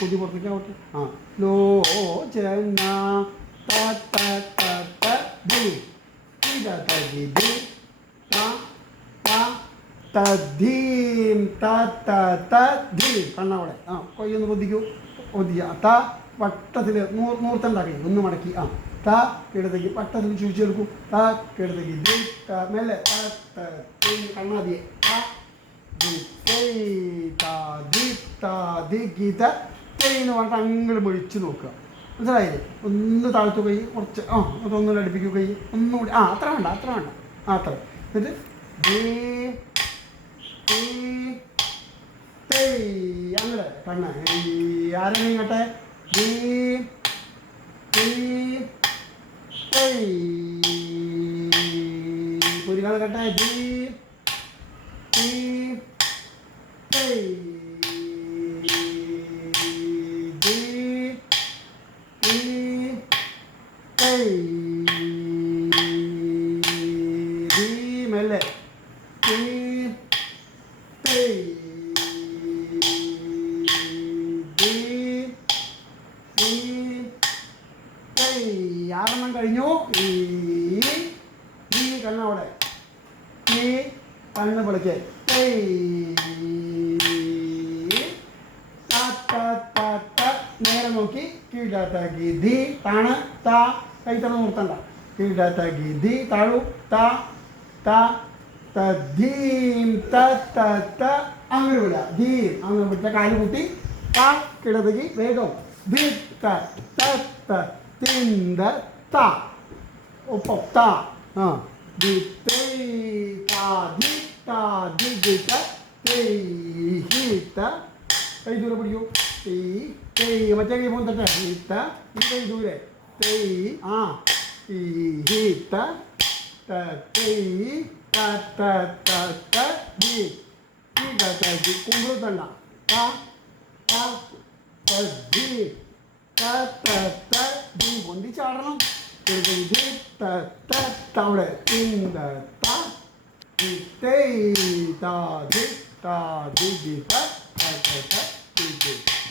കുതി പുറത്തേക്ക് ആവട്ടെ. ആ ലോചന തദ്ധീം കണ്ണവിടെ. ആ കൊയ്യൊന്ന് പൊതിക്കൂ. ഒതിയ ത വട്ടത്തിൽ നൂർത്തുണ്ടാക്കി ഒന്ന് മടക്കി. ആ ത കിടത്തേക്ക് വട്ടത്തിൽ ചുഴിച്ചെടുക്കും. ത കിടത്തേക്ക് ദി മെല്ലെ കണ്ണാതിയെ എന്ന് പറഞ്ഞിട്ട് അങ്ങോട്ട് വിളിച്ച് നോക്കുക. മനസ്സിലായില്ലേ? ഒന്ന് താഴ്ത്തു കൈ കുറച്ച്. ആ അതൊന്നും അടുപ്പിക്കൂ കൈ ഒന്നും കൂടി. ആ അത്ര വേണ്ട ആ അത്ര. എന്നിട്ട് അങ്ങനെ കണ്ണ ആരെങ്കിലും ഇങ്ങട്ടെ ഒരു കാണ കേട്ടെ മെല്ലെ ആറെണ്ണം കഴിഞ്ഞു. ഈ കണ്ണവിടെ ഈ കണ്ണ് പൊളിക്ക്. നേരെ നോക്കി കീഴാത്താക്കി ധി താണ് താ കൈ തന്നെ നിർത്തണ്ട. കീഴാത്താക്കി ധി താഴു താ തദ്ധീം അങ്ങനെ വിടുക. ധീം അങ്ങനെ വിട്ട കാല് കൂട്ടി താ കിടത്തേക്ക് വേഗം തിന്ത താ ഒപ്പം താ. ആ കൈ ദൂരെ പിടിക്കൂ. മറ്റേ കൈ പോകും തട്ടെ. ഈ കൈ ദൂരെ ആ കുമ്പളത്തണ്ട പൊന്തിച്ചാടണം. അവിടെ